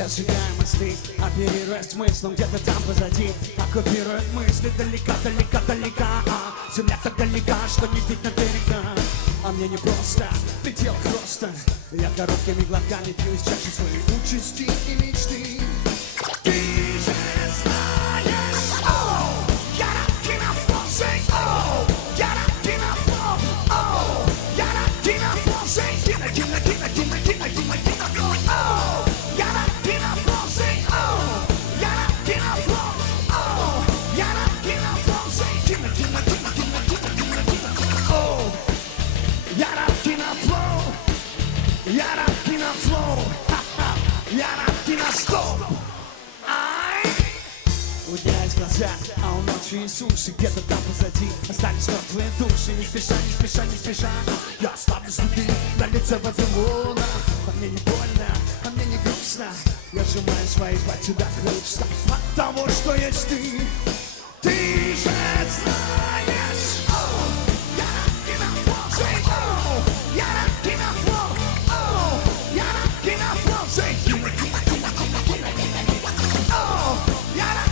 Я сжигаю мосты, оперируя смыслом где-то там позади. Оккупирует мысли далеко, далеко, далеко. Земля так далека, что не видно берега. А мне не просто, предел просто. Я короткими глотками пью из чаши своей участи и мечты. Ты же знаешь, оу, я рад на флоу, say, оу, я рад на флоу, оу, я рад на флоу, say, кина, кина, кина, кина, кина, кина, кина, флоу, оу, я рад на флоу, say, оу, я рад на флоу, оу, я рад на флоу, say, кина, кина, кина, кина, кина, кина, кина, оу, я рад на флоу, я рад на флоу, ха-ха, я рад на стоп. Ударяясь глаза, а у ночи и суши где-то там позади остались мертвые души. Не спеша, не спеша, не спеша я оставлю следы на лице в этом луна. А мне не больно, а мне не грустно. Я сжимаю свои пальцы до хруста от того, что есть ты. Ты же знаешь, оу, я рад на флоу, say, оу, я рад на флоу, оу, я рад на флоу, say, кина, кина, кина, кина, кина, кина, кина, оу, я рад.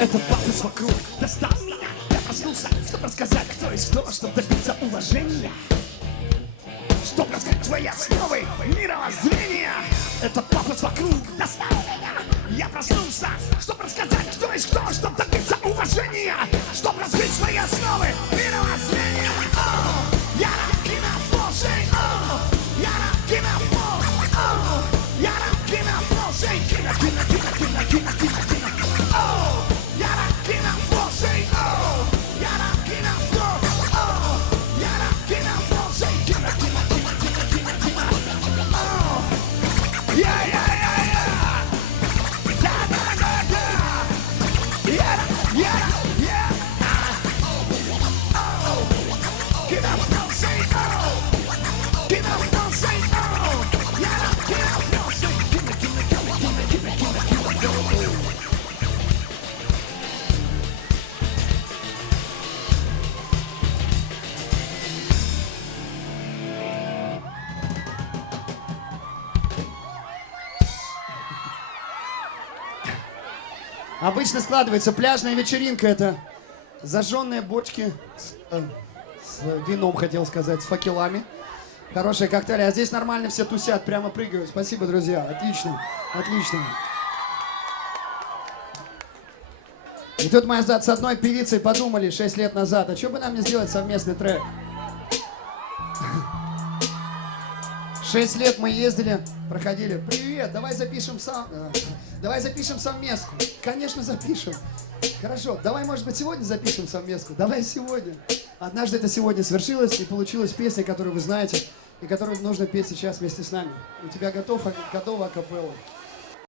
Этот пафос вокруг достал меня. Я проснулся, чтобы рассказать, кто есть кто, чтобы добиться уважения, чтобы раскрыть твои основы мировоззрения. Этот пафос вокруг достал меня. Я проснулся, чтобы рассказать, кто есть кто, чтобы добиться уважения, чтобы раскрыть свои основы мировоззрения. Я рад на флоу, say, я рад на флоу, я рад на флоу, say, кина, кина, кина, кина, кина, кина, кина, я рад на флоу, say, я рад на флоу, я рад на флоу, say, кина, кина, кина, кина, кина, кина, yeah. Обычно складывается пляжная вечеринка, это зажженные бочки с вином, хотел сказать, с факелами. Хорошие коктейли, а здесь нормально все тусят, прямо прыгают. Спасибо, друзья, отлично, отлично. И тут мы с одной певицей подумали 6 лет назад, а что бы нам не сделать совместный трек? 6 лет мы ездили, проходили. Привет, давай запишем совместку. Конечно, запишем. Хорошо, давай, может быть, сегодня запишем совместку. Давай сегодня. Однажды это сегодня свершилось, и получилась песня, которую вы знаете, и которую нужно петь сейчас вместе с нами. У тебя готова акапелла?